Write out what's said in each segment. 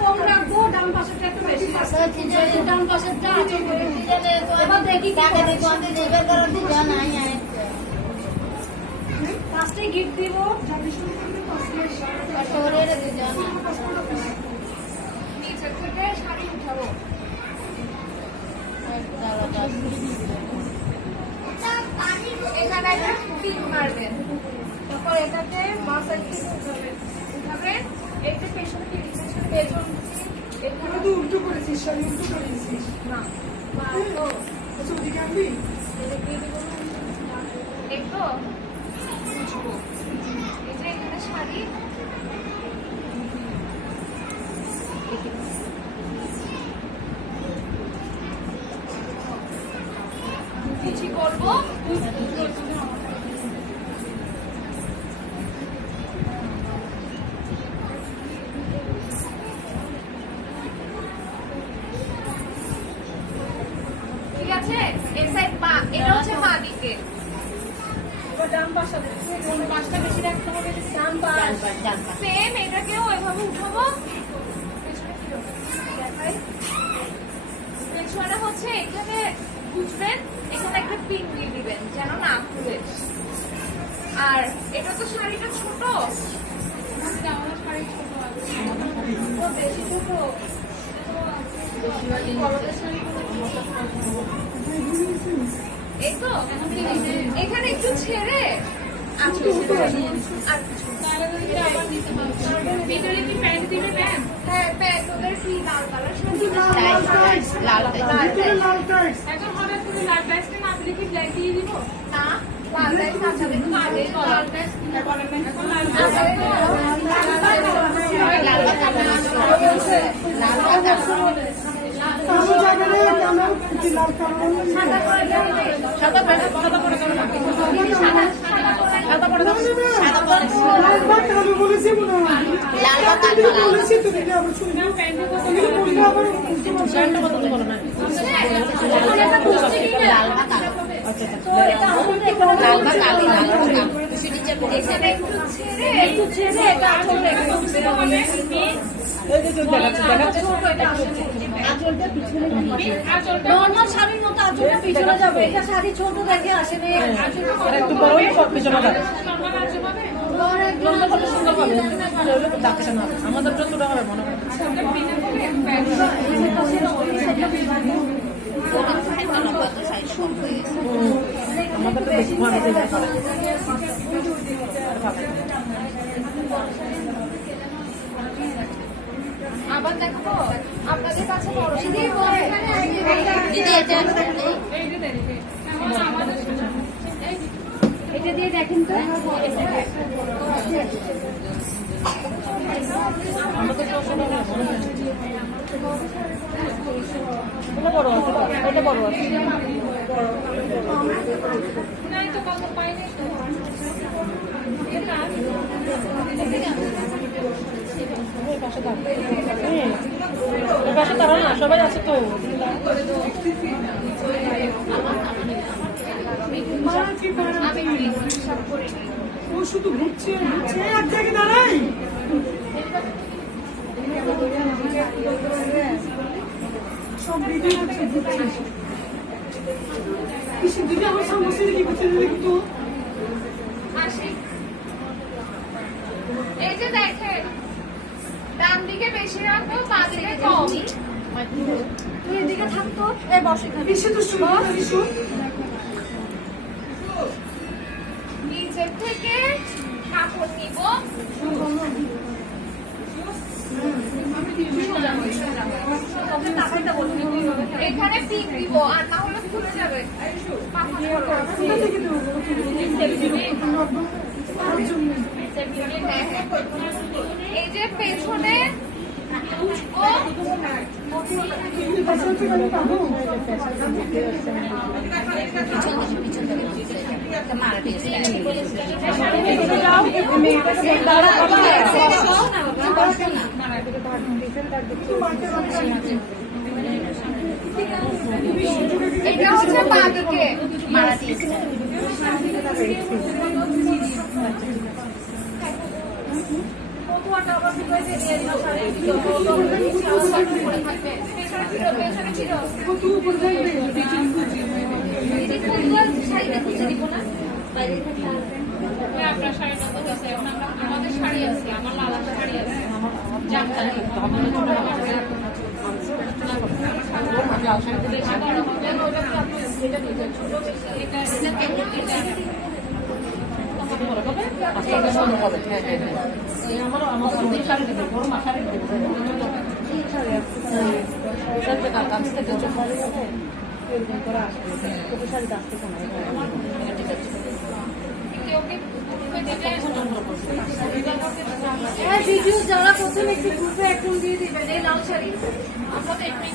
কম রাখবো, ডান পাশেরটা একটু বেশি ডান পাশেরটা এবার দেখি পাঁচটা গিফট দিব নিচের থেকে শাড়ি উঠাবো এখানে একটা পিন মারবেন, তারপর এটাকে মাসাজ উঠাবেন উঠাবেন এই যে পেছনে পেছন এখানে তো উল্টো করেছিস, শাড়ি উল্টো করেছিস না তো ওদিকে আনবি একটু বুঝবো এই যে এখানে শাড়ি কিছু করবো ঠিক আছে। এই সাইড পা এটা হচ্ছে পা দিকে ডান পাশে কোন পাশটা বেশি রাখতে হবে ডান পাশ সেম এটাকেও এভাবে উঠাবো পেছনে হচ্ছে এখানে বুঝবেন এখানে একটা পিন দিয়ে দিবেন যেন না খুলে। আর এটা তো শাড়িটা ছোট আমার শাড়ি ছোট বেশি ছোট এই তো এখানে একটু ছেড়ে নর্মাল শাড়ির মতো আঁচলটা পিছনে যাবে, এটা শাড়ি ছোট দেখে আসেনি একটু বড় পিছনে যাবে আমাদের যতটা হবে মনে হয় আমাদের তো বেশি আবার দেখো আপনাদের কাছে বড় দিদি এটা দিয়ে দেখেন তো বড় আছে বড় আছে পাশে দাঁড়ানো না সবাই আছে তো ও শুধু ঘুরছে এক জায়গায় দাঁড়াই সব ভিডিও হচ্ছে ঘুরছে দিদি আমার সমস্যা কি করছে কিন্তু এই যে দেখেন ডান দিকে বেশি রাখবো পা দিকে কম তুই এদিকে থাকতো এই বসে বেশি তো নিচের থেকে কাপড় নিব এখানে পিক দিব আর না হলে খুলে যাবে এই যে পেছনে এটা হচ্ছে বাদিকে মারাঠি কতটা আবার বিকজ এরিয়া দিও সারে দিও তো করে থাকবে পেছনে ছিল কত উপর যাইবে দিদি কোন শাড়িটা খুঁজে দিব না বাইরে থেকে আপনার শাড়িটা তো আছে আমাদের শাড়ি আছে আমার লালা শাড়ি আছে জামটা নেই ভিডিও যারা প্রথমে একটু গ্রুপে এখন দিয়ে দিবেন এই লাল শাড়ি আমরা তো একটু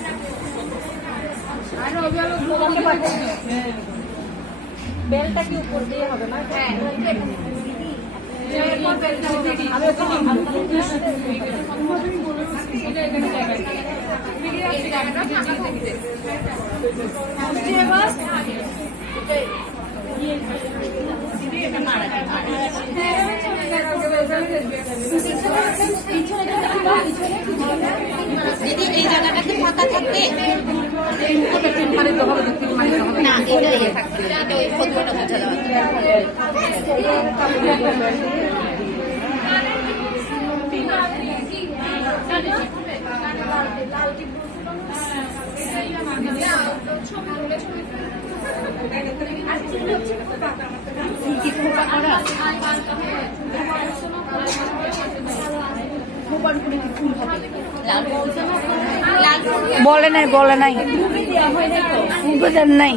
বেলটা কি উপর দিয়ে হবে না? হ্যাঁ দিদি এই জায়গাটা কি ফাঁকা থাকবে? না এটা ইয়ে থাকবে, এটা ওই ফতুয়াটা বোঝা বলে নাই বুঝেন নাই।